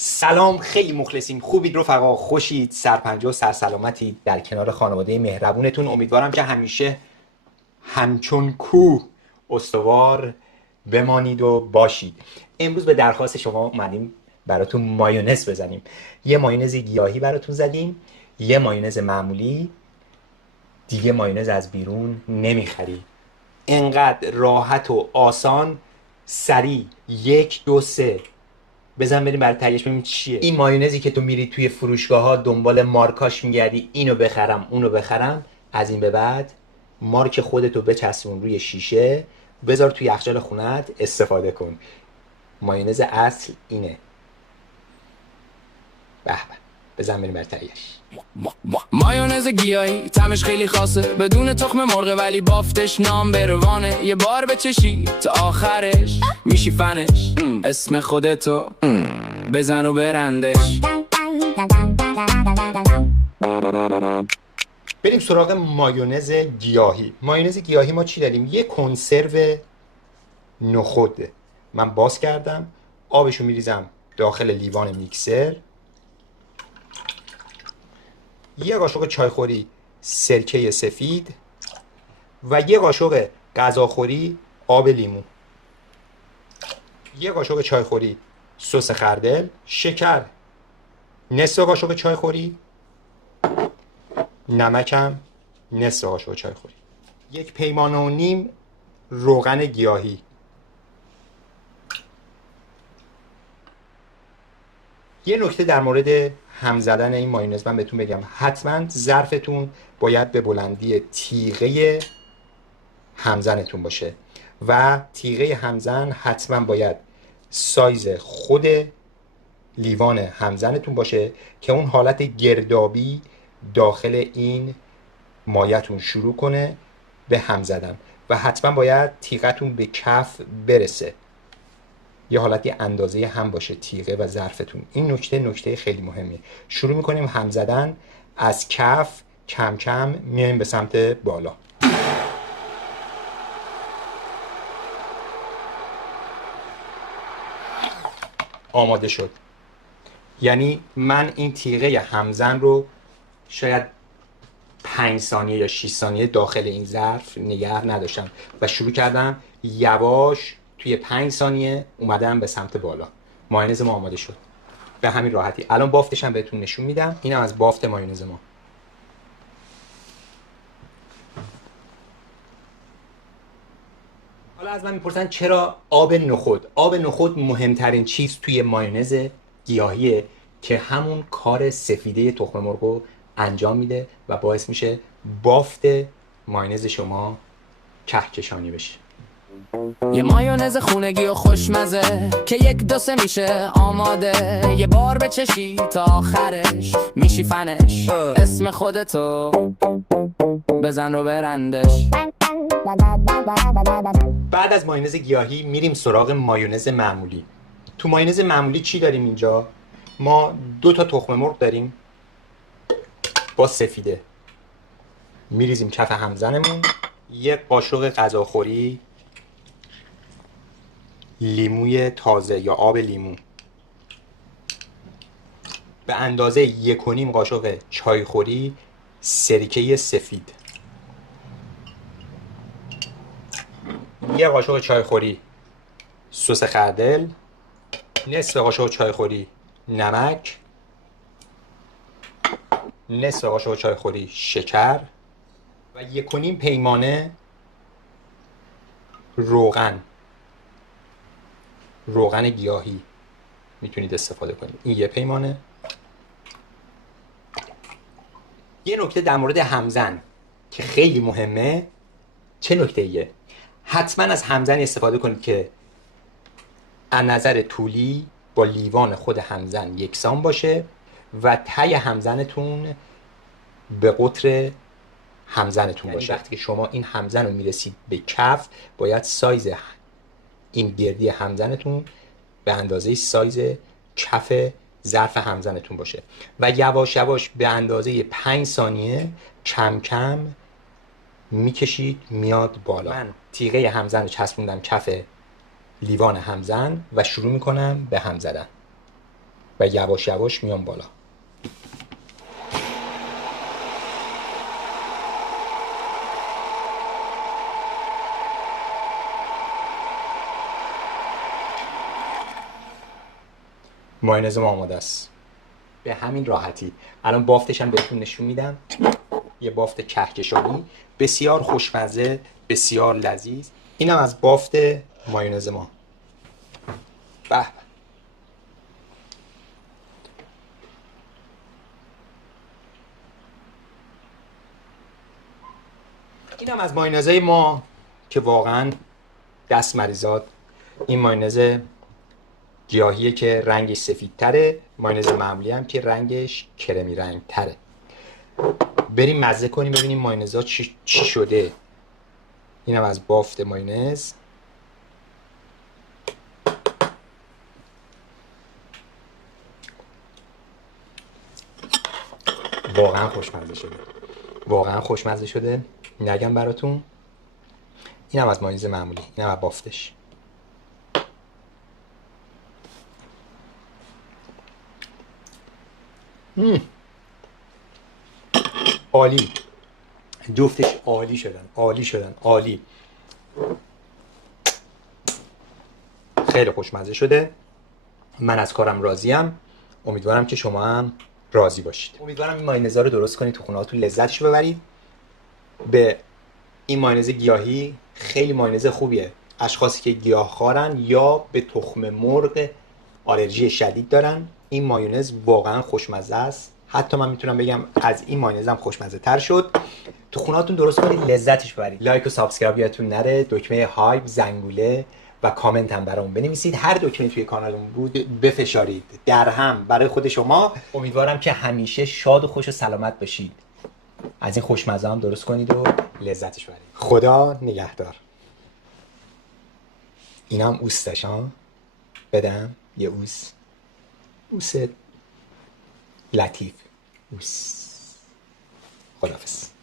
سلام، خیلی مخلصیم. خوبید رفقا؟ خوشید؟ سرپنجه و سرسلامتید در کنار خانواده مهربونتون. امیدوارم که همیشه همچون کوه استوار بمانید و باشید. امروز به درخواست شما اومدیم براتون مایونز بزنیم. یه مایونز گیاهی براتون زدیم، یه مایونز معمولی. دیگه مایونز از بیرون نمیخری. انقدر راحت و آسان، سریع. 1 2 3 بزن بریم برای تهیهش ببینیم چیه. این مایونزی که تو میری توی فروشگاه ها دنبال مارکاش میگردی، اینو بخرم اونو بخرم، از این به بعد مارک خودتو بچسبون روی شیشه، بذار توی یخچال خونت استفاده کن. مایونز اصل اینه. به به، بزن بریم برای تهیهش. مایونز گیاهی طعمش خیلی خاصه، بدون تخم مرغ ولی بافتش نام بروانه. یه بار بچشی تا آخرش میشی فنش، اسم خودتو بزن و برندش. بریم سراغ مایونز گیاهی. مایونز گیاهی ما چی داریم؟ یه کنسرو نخود من باز کردم، آبشو میریزم داخل لیوان میکسر. یه قاشق چایخوری سرکه سفید و یه قاشق غذاخوری آب لیمو، یه قاشق چایخوری سس خردل، شکر نصف قاشق چایخوری، نمکم نصف قاشق چایخوری، 1.5 پیمانه روغن گیاهی. یه نکته در مورد هم زدن این مایونز من بهتون بگم. حتما ظرفتون باید به بلندی تیغه همزنتون باشه و تیغه همزن حتما باید سایز خود لیوان همزنتون باشه که اون حالت گردابی داخل این مایتون شروع کنه به هم زدن و حتما باید تیغتون به کف برسه، یه حالتی اندازه هم باشه تیغه و ظرفتون. این نکته خیلی مهمه. شروع میکنیم هم زدن از کف، کم کم میایم به سمت بالا. آماده شد. یعنی من این تیغه همزن رو شاید 5 ثانیه یا 6 ثانیه داخل این ظرف نگه نداشتم و شروع کردم یواش توی 5 ثانیه اومدم به سمت بالا. مایونز ما آماده شد به همین راحتی. الان بافتش هم بهتون نشون میدم. اینم از بافت مایونز ما. حالا از من میپرسن چرا آب نخود؟ آب نخود مهمترین چیز توی مایونز گیاهیه که همون کار سفیده تخم مرغ رو انجام میده و باعث میشه بافت مایونز شما کهکشانی بشه. یه مایونز خونگی و خوشمزه که 1 2 3 میشه آماده. یه بار بچشی تا آخرش میشی فنش، اسم خودتو بزن و برندش. بعد از مایونز گیاهی میریم سراغ مایونز معمولی. تو مایونز معمولی چی داریم اینجا؟ ما 2 تا تخم مرغ داریم با سفیده، میریزیم کف همزنمون. 1 قاشق غذاخوری لیموی تازه یا آب لیمو، به اندازه 1.5 قاشق چایخوری سرکه سفید، 1 قاشق چایخوری سس خردل، نصف قاشق چایخوری نمک، نصف قاشق چایخوری شکر و 1.5 پیمانه روغن گیاهی میتونید استفاده کنید. این 1 پیمانه. یه نکته در مورد همزن که خیلی مهمه. چه نکته ایه؟ حتما از همزنی استفاده کنید که از نظر طولی با لیوان خود همزن یکسان باشه و ته همزنتون به قطر همزنتون باشه. وقتی که شما این همزن رو میرسید به کف، باید سایز این گردی همزنتون به اندازه سایز کف ظرف همزنتون باشه و یواش یواش به اندازه 5 ثانیه کم کم میکشید میاد بالا. من تیغه همزن رو چسبوندم کف لیوان همزن و شروع میکنم به هم زدن. و یواش یواش میام بالا. مایونز ما آماده است به همین راحتی. الان بافتش هم بهتون نشون میدم. یه بافت کهکشانی بسیار خوشمزه، بسیار لذیذ. اینم از بافت مایونز ما. به اینم از مایونزهای ما که واقعا دست مریزاد. این مایونز گیاهیه که رنگش سفیدتره، مایونز معمولی هم که رنگش کرمی رنگ تره. بریم مزه کنیم ببینیم مایونزها چی شده. اینم از بافت مایونز. واقعا خوشمزه شده، واقعا خوشمزه شده، نگم براتون. اینم از مایونز معمولی، اینم از بافتش. عالی، جفتش عالی شدن، عالی شدن، عالی. خیلی خوشمزه شده. من از کارم راضیم. امیدوارم که شما هم راضی باشید. امیدوارم این مایونزها رو درست کنید تو خونه‌هاتون، لذتش ببرید. به این مایونز گیاهی خیلی مایونز خوبیه. اشخاصی که گیاهخوارن یا به تخم مرغ آلرژی شدید دارن، این مایونز واقعا خوشمزه است. حتی من میتونم بگم از این مایونز هم خوشمزه تر شد. تو خونه‌هاتون درست کنید، لذتش ببرید. لایک و سابسکرایب یادتون نره، دکمه هایپ، زنگوله و کامنت هم برامون بنویسید. هر دکمه توی کانالمون بود بفشارید در هم برای خود شما. امیدوارم که همیشه شاد و خوش و سلامت باشید. از این خوشمزه هم درست کنید و لذتش ببرید. خدا نگهدار. اینم اوستش ها. بدم یه اوس لطیف. اوس. خداحافظ.